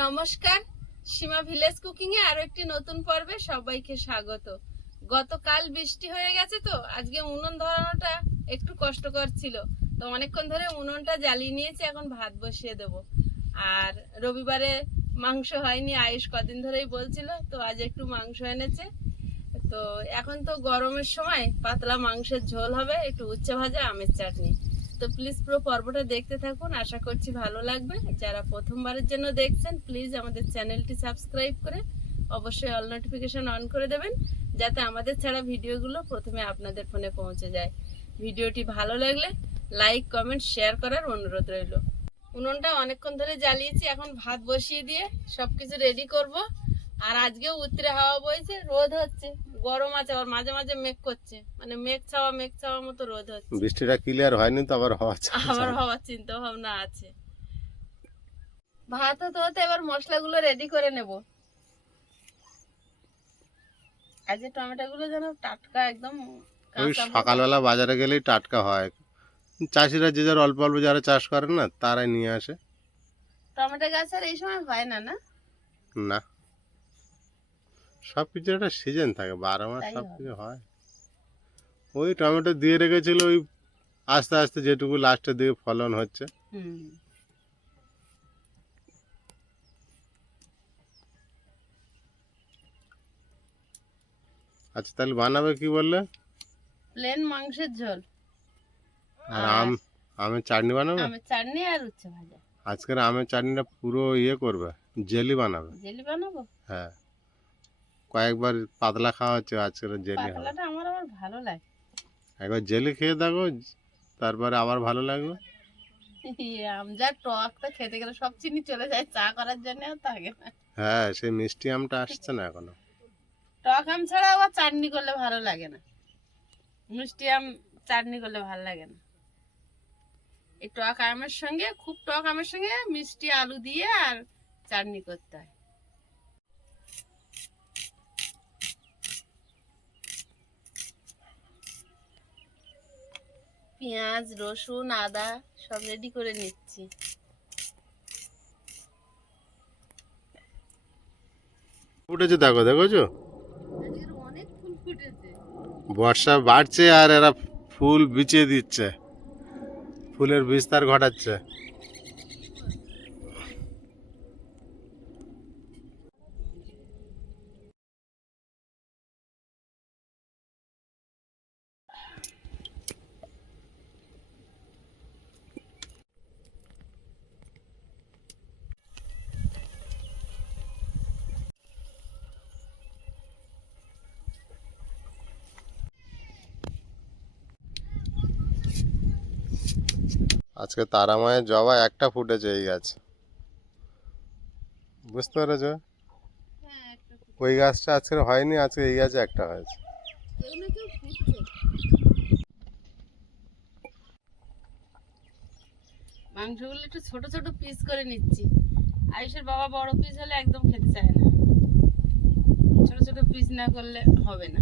নমস্কার, সীমা village cooking এ আরও একটি নতুন পর্বে সবাইকে স্বাগত। গতকাল বৃষ্টি হয়ে গেছে তো, আজকে উনুন ধরানোটা একটু কষ্টকর ছিল। তো অনেকক্ষণ ধরে উনুনটা জ্বালিয়ে নিয়েছি, এখন ভাত বসিয়ে দেব। আর রবিবারে মাংস হয়নি, আয়ুষ কদিন ধরেই বলছিল, তো আজ একটু মাংস এনেছে। তো এখন তো গরমের সময় পাতলা মাংসের ঝোল হবে, একটু উচ্ছে ভাজা, আমের চাটনি। তো প্লিজ পুরো পর্বটা দেখতে থাকুন। আশা করছি ভালো লাগবে। যারা প্রথমবারের জন্য দেখছেন প্লিজ আমাদের চ্যানেলটি সাবস্ক্রাইব করে অবশ্যই অল নোটিফিকেশন অন করে দেবেন, যাতে আমাদের ছাড়া ভিডিওগুলো প্রথমে আপনাদের ফোনে পৌঁছে যায়। ভিডিওটি ভালো লাগলে লাইক কমেন্ট শেয়ার করার অনুরোধ রইল। উনুনটা অনেকক্ষণ ধরে জ্বালিয়েছি, এখন ভাত বসিয়ে দিয়ে সবকিছু রেডি করব। আর আজকেও উত্তরে হাওয়া বইছে, রোদ হচ্ছে। গরম আছে আবার মাঝে মাঝে মেঘ করছে। মানে মেঘ ছাওয়া মেঘ ছাওয়া মতো রোদ হচ্ছে। বৃষ্টিটা ক্লিয়ার হয়নি তো আবার হওয়া আবার হওয়ার চিন্তা ভাবনা আছে। ভাত হতে হতে এবার মশলাগুলো রেডি করে নেব। আজকে টমেটো গুলো যেন টাটকা একদম ওই সকালবেলা বাজারে গেলেই টাটকা হয়। চাষিরা যে যার অল্প অল্প যারা চাষ করে না তারাই নিয়ে আসে। টমেটো গাছ আর এই সময় হয় না না? না। সব কিছুর একটা সিজন থাকে বারো মাস সব কিছু হয়। ওই টমেটো দিয়ে রেখেছিল ওই আস্তে আস্তে যেটুকু লাস্টের দিকে ফলন হচ্ছে। আচ্ছা তাহলে বানাবে কি বললে? প্লেন মাংসের ঝোল। আর আম আমের চাটনি বানাবে? আমের চাটনি আর উচ্ছে ভাজা। আজকের আমের চাটনিটা পুরো ইয়ে করবে জেলি বানাবে। জেলি বানাবো? হ্যাঁ। কয়েকবার পাতলা খাওয়া হচ্ছে আজকের জেলি হবে। পাতলাটা আমার আবার ভালো লাগে। একবার জেলি খেয়ে দেখো তারপরে আবার ভালো লাগবে ইয়ে, আম যা টক খেতে গেলে সব চিনি চলে যায় চা করার জন্য থাকে না। হ্যাঁ সেই মিষ্টি আমটা আসছে না এখনও। টক আম ছাড়া আবার চাটনি করলে ভালো লাগে না। মিষ্টি আম চাটনি করলে ভালো লাগে না। এই টক আমের সঙ্গে খুব টক আমের সঙ্গে মিষ্টি আলু দিয়ে আর চাটনি করতে হয়। পেঁয়াজ রসুন আদা সব রেডি করে নিচ্ছি। ফুটেছে দেখো দেখোছো? বর্ষা বাড়ছে আর এরা ফুল বিছিয়ে দিচ্ছে। ফুলের বিস্তার ঘটাচ্ছে। আজকে তারা মায়ের জবা একটা ফুটেছে এই গাছ। বুঝতে পেরেছ? হ্যাঁ। ওই গাছটা আজকে হয়নি আজকে এই গাছে একটা হয়েছে। মাংসগুলো একটু ছোট ছোট পিস করে নিচ্ছি। আয়ুষের বাবা বড় পিস হলে একদম খেতে চায় না। ছোট ছোট পিস না করলে হবে না।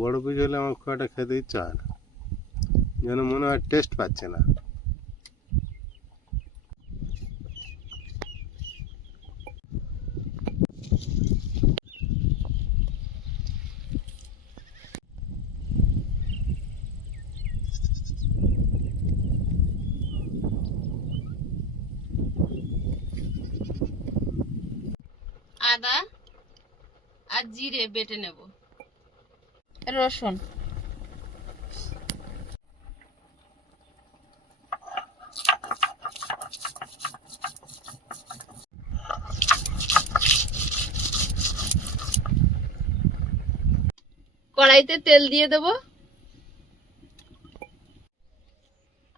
বড় পিস হলে আমার খুব একটা খেতে ইচ্ছা হয় না। যেন মনে হয় টেস্ট পাচ্ছে না। আদা আর জিরে বেটে নেব। রসুন। কড়াইতে তেল দিয়ে দেব।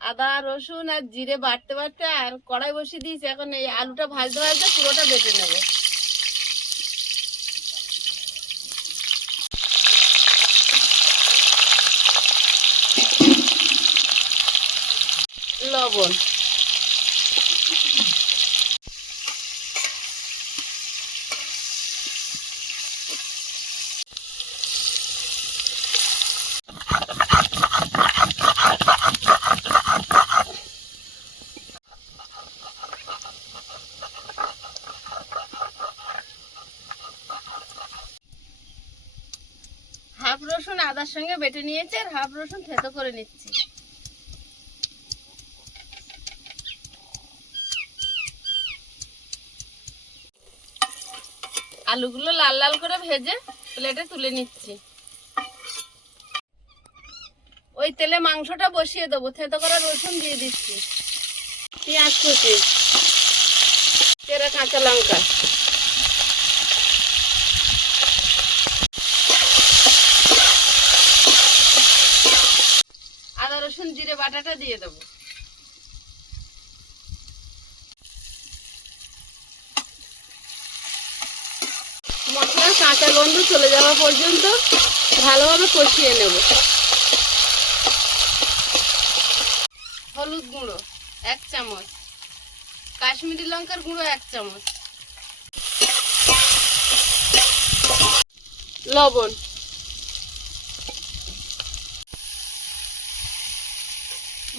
আদা, রসুন আর জিরে বাটতে বাটতে আর কড়াই বসিয়ে দিয়েছি। এখন এই আলুটা ভাজতে ভাজতে পুরোটা বেটে নেব। লবণ হাফ রসুন আদার সঙ্গে বেটে নিয়েছে আর হাফ রসুন থেতো করে নিচ্ছে। আলুগুলো লাল লাল করে ভেজে প্লেটে তুলে নিচ্ছি। ওই তেলে মাংসটা বসিয়ে দেবো, থেতো করা রসুন দিয়ে দিচ্ছি। পেঁয়াজ কুচি চেরা কাঁচা লঙ্কা। আদা রসুন, জিরে, বাটাটা দিয়ে দেবো মশলার কাঁচা গন্ধ চলে যাওয়া পর্যন্ত ভালোভাবে কষিয়ে নেব। হলুদ গুঁড়ো, এক চামচ। কাশ্মীরি লঙ্কার গুঁড়ো, এক চামচ। লবণ।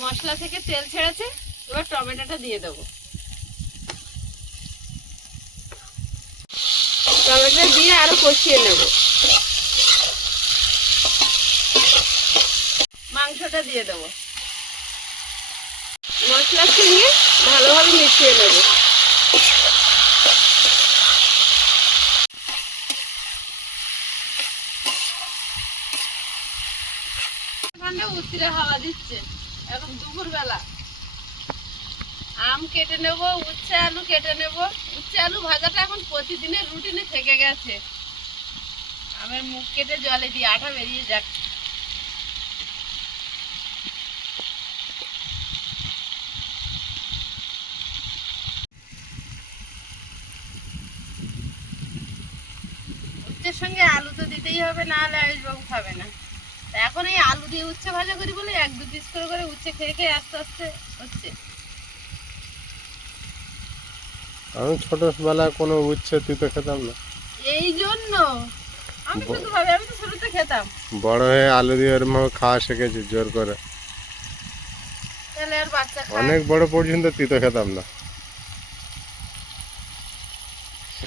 মশলা থেকে তেল ছেড়েছে, এবার টমেটোটা দিয়ে দেবো। টমেটো দিয়ে আরও কষিয়ে নেব। মাংসটা দিয়ে দেবো। মশলার সঙ্গে ভালোভাবে মিশিয়ে নেব। উত্তরে হাওয়া দিচ্ছে। এখন দুপুর বেলা আম কেটে নেব, উচ্ছে আলু কেটে নেব। উচ্ছে আলু ভাজাটা এখন প্রতিদিনের রুটিনে থেকে গেছে। আমের মুখ কেটে জলে দিয়ে আঠা বেরিয়ে যাক। উচ্ছের সঙ্গে আলু তো দিতেই হবে, না হলে আয়ুষবাবু খাবে না। এখন এই আলু দিয়ে উচ্ছে ভাজা করি বলে এক দু পিস করে করে উচ্ছে খেয়ে খেয়ে আস্তে আস্তে হচ্ছে। আমি ছোটবেলায় কোনো উচ্ছে তিতে খেতাম না। এই জন্য আমি শুধু ভাবে আমি তো ছোটতে খেতাম। বড় হয়ে আলু দিয়ে ওরমভাবে খাওয়া শিখেছি জোর করে। অনেক বড় পর্যন্ত তিতে খেতাম না।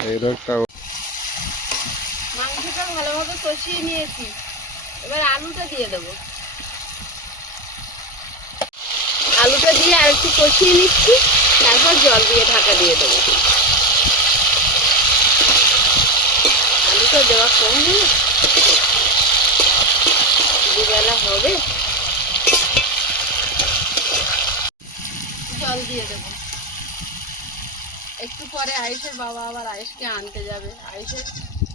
এই রোগটা মাংসটা ভালোভাবে কষিয়ে নিয়েছি। এবার আলুটা দিয়ে দেবো। আলুটা দিয়ে আর একটু কষিয়ে নিচ্ছি। তারপর জল দিয়ে ঢাকা দিয়ে দেবো। আলুটা দেওয়া কম দুবেলা হবে। জল দিয়ে দেবো। একটু পরে আয়ুষের বাবা আবার আয়ুষকে আনতে যাবে। আয়ুষের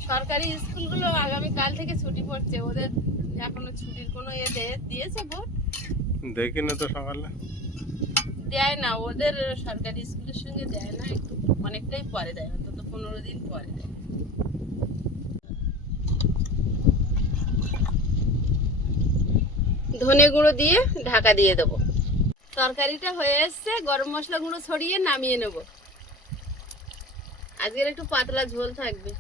সরকারি স্কুলগুলো আগামী কাল থেকে ছুটি পড়ছে। ওদের এখনও ছুটির কোনো ইয়ে দিয়েছে ভোট দেখি না তো সকালে। দেয় না, ওদের সরকারি স্কুলের সঙ্গে দেয় না, একটু অনেকটাই পরে দেয়, অন্তত পনেরো দিন পরে দেয়। ধনে গুঁড়ো দিয়ে ঢাকা দিয়ে দেবো। তরকারিটা হয়ে এসছে, গরম মশলা গুঁড়ো ছড়িয়ে নামিয়ে নেব। আজকের একটু পাতলা ঝোল থাকবে।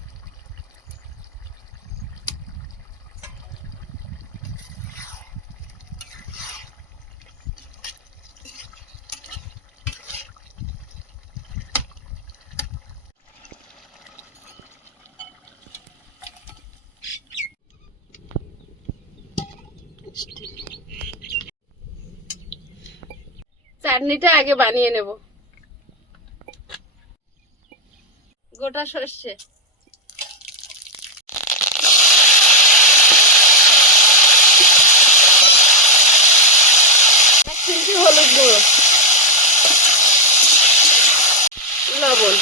চাটনিটা আগে বানিয়ে নেব। গোটা সর্ষে। হলুদ গুঁড়ো। লবণ।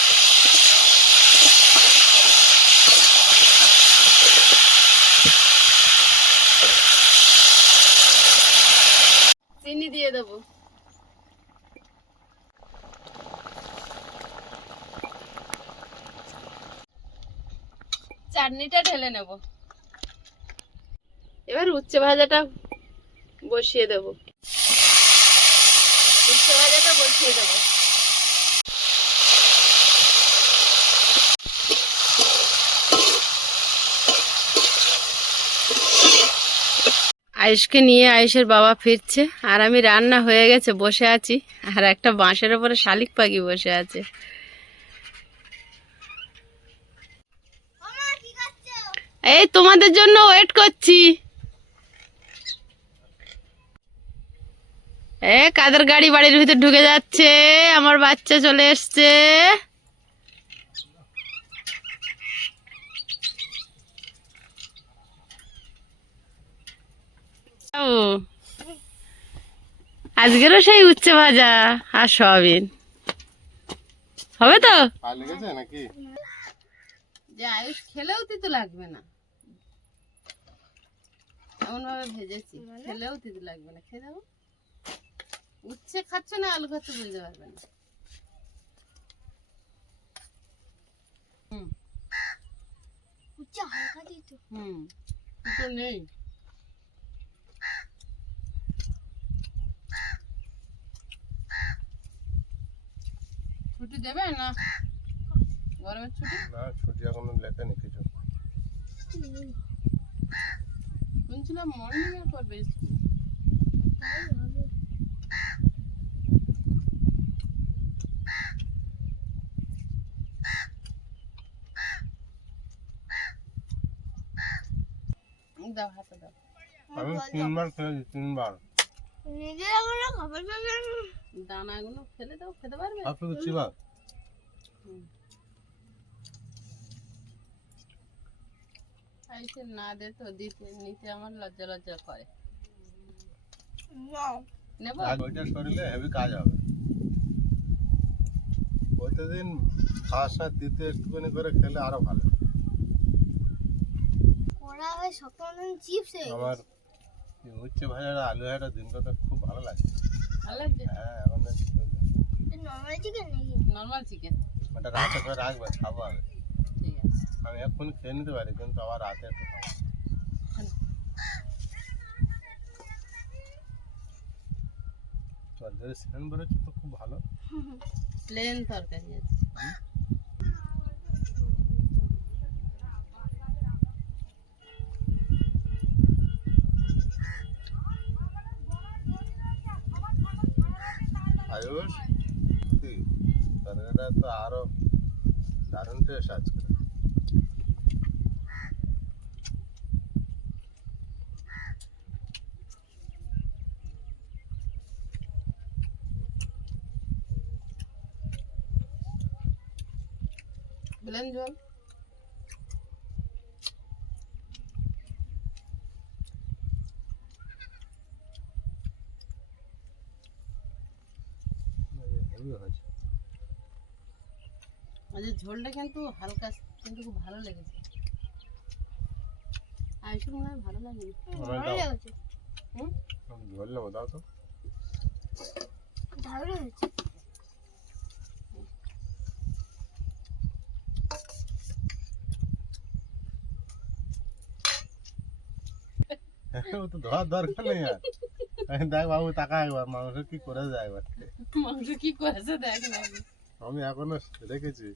চিনি দিয়ে দেবো। চাটনিটা ঢেলে নেব। এবার উচ্ছে ভাজাটা বসিয়ে দেব। উচ্ছে ভাজাটা বসিয়ে দেব। আয়ুষকে নিয়ে আয়ুষের বাবা ফিরছে, আর আমি রান্না হয়ে গেছে, বসে আছি। আর একটা বাঁশের ওপরে শালিক পাখি বসে আছে। এই তোমাদের জন্য ওয়েট করছি। এ কাদের গাড়ি বাড়ির ভিতর ঢুকে যাচ্ছে? আমার বাচ্চা চলে এসছে। আজকেরও সেই উচ্ছে ভাজা আর সোয়াবিন। হবে তো? নাকি? যে খেলেও তো লাগবে না। এমন ভাবে ভেজেছি খেলেও তিতো লাগবে না। খেয়ে দেবো উচ্ছে খাচ্ছে না আলু খাচ্ছে বুঝতে পারবে না। হুম। হালকা দিত হুম। তিতো নেই। ছুটি দেবে না? গরমের ছুটি? না ছুটি এখনও লেখেনি কিছু। শুনছিলাম মর্নিং এর পর বেশ তাই দাও হাতে দাও। আমি তিনবার খেয়েছি তিনবার। নিজের খাবার দানাগুলো ফেলে দাও খেতে পারবে? আপনি তো চিবা না দে তো দিতে নিতে আমার লজ্জা লজ্জা করে। না নেব? ওইটা শরীরে হেভি কাজ হবে। প্রতিদিন আর দ্বিতীয় একটুখানি করে খেলে আরও ভালো। করা হয় সকাল চিপস আমার ভাজাটা আলু ভাজাটা দিন কথা খুব ভালো লাগে। ভালো লাগছে? হ্যাঁ এখন নর্মাল চিকেন নাকি? নর্মাল চিকেন ওটা রাতে করে রাখবে খাব আমি আমি এক্ষুনি খেয়ে নিতে পারি কিন্তু আবার রাতে একটু তরকারি সেখান বেরোচ্ছে তো খুব ভালো। প্লেন তরকারি আছে। আয়ুষ তরকারিটা তো আরও দারুণ টেস্ট আজকে প্লেন জল হেভি হয়েছে আজ ঝোলটা কিন্তু হালকা কিন্তু খুব ভালো লেগেছে। আয়ুষের মনে হয় ভালো লাগেনি। আমার ভালো লেগেছে। হুম? ঝোল নেব দাও তো। ভালো লেগেছে। তো ধোয়ার দরকার নেই আর। দেখ বাবু টাকা একবার মাংস কি করে যায় একবার মাংস কি করেছে দেখ না। আমি এখনও রেখেছি।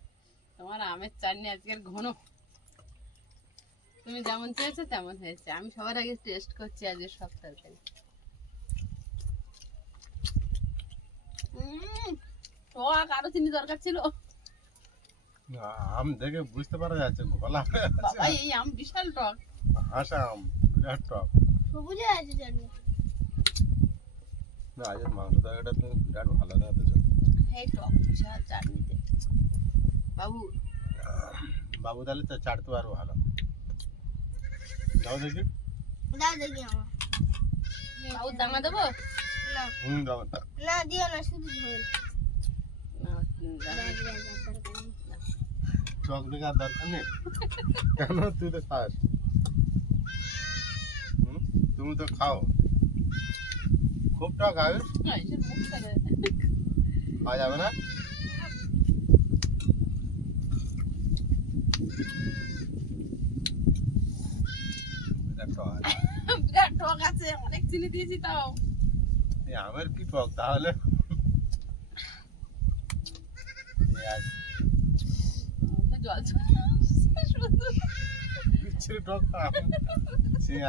তোমার আমের চাটনি আজকের ঘন। তুমি যেমন চেয়েছো তেমন হয়েছে। আমি সবার আগে টেস্ট করছি আজকে সব তরকারি। উম, টক আরও চিনি দরকার ছিল? আম দেখে বুঝতে পারা যাচ্ছে গলা এই আম বিশাল টক। হাসা আম বিরাট টক। সবুজে আছে জানি না আজের মাংস তরকারিটা তুমি বিরাট ভালো রাখতেছো এই টক বিশাল চাটনিতে বাবু। বাবু তাহলে তো চাটতে পারব ভালো। দাও দেখি। দাও দেখি আমার। বাবু দামা দেবো? না। হুম দাও। না দিও না শুধু ঝোল দাও, দরকার নেই। আর দরকার নেই? কেন? তুই তো খাস? তুমি তো খাও খুব টক খাবে। খাওয়া যাবে না টক আছে। অনেক চিনি দিয়েছি তাও আমের কি টক তাহলে জল। বিচ্ছিরি টক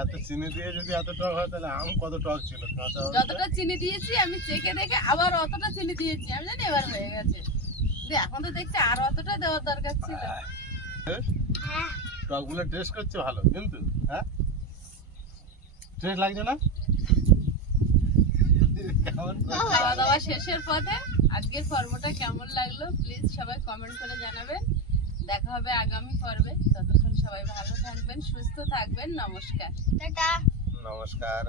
এত চিনি দিয়ে যদি এত টক হয় তাহলে আম কত টক ছিল? যতটা চিনি দিয়েছি আমি দেখে আবার অতটা চিনি দিয়েছি। আমি জানি এবার হয়ে গেছে। এখন তো দেখছি আর অতটা দেওয়ার দরকার ছিল। হ্যাঁ। টকগুলো টেস্ট করছে ভালো কিন্তু হ্যাঁ? টেস্ট লাগছে না? খাওয়া দাওয়া শেষের পথে। আজকের পর্বটা কেমন লাগল? প্লিজ সবাই কমেন্ট করে জানাবেন। দেখা হবে আগামী পর্বে। ততক্ষণ সবাই ভালো থাকবেন সুস্থ থাকবেন নমস্কার। টাটা। নমস্কার।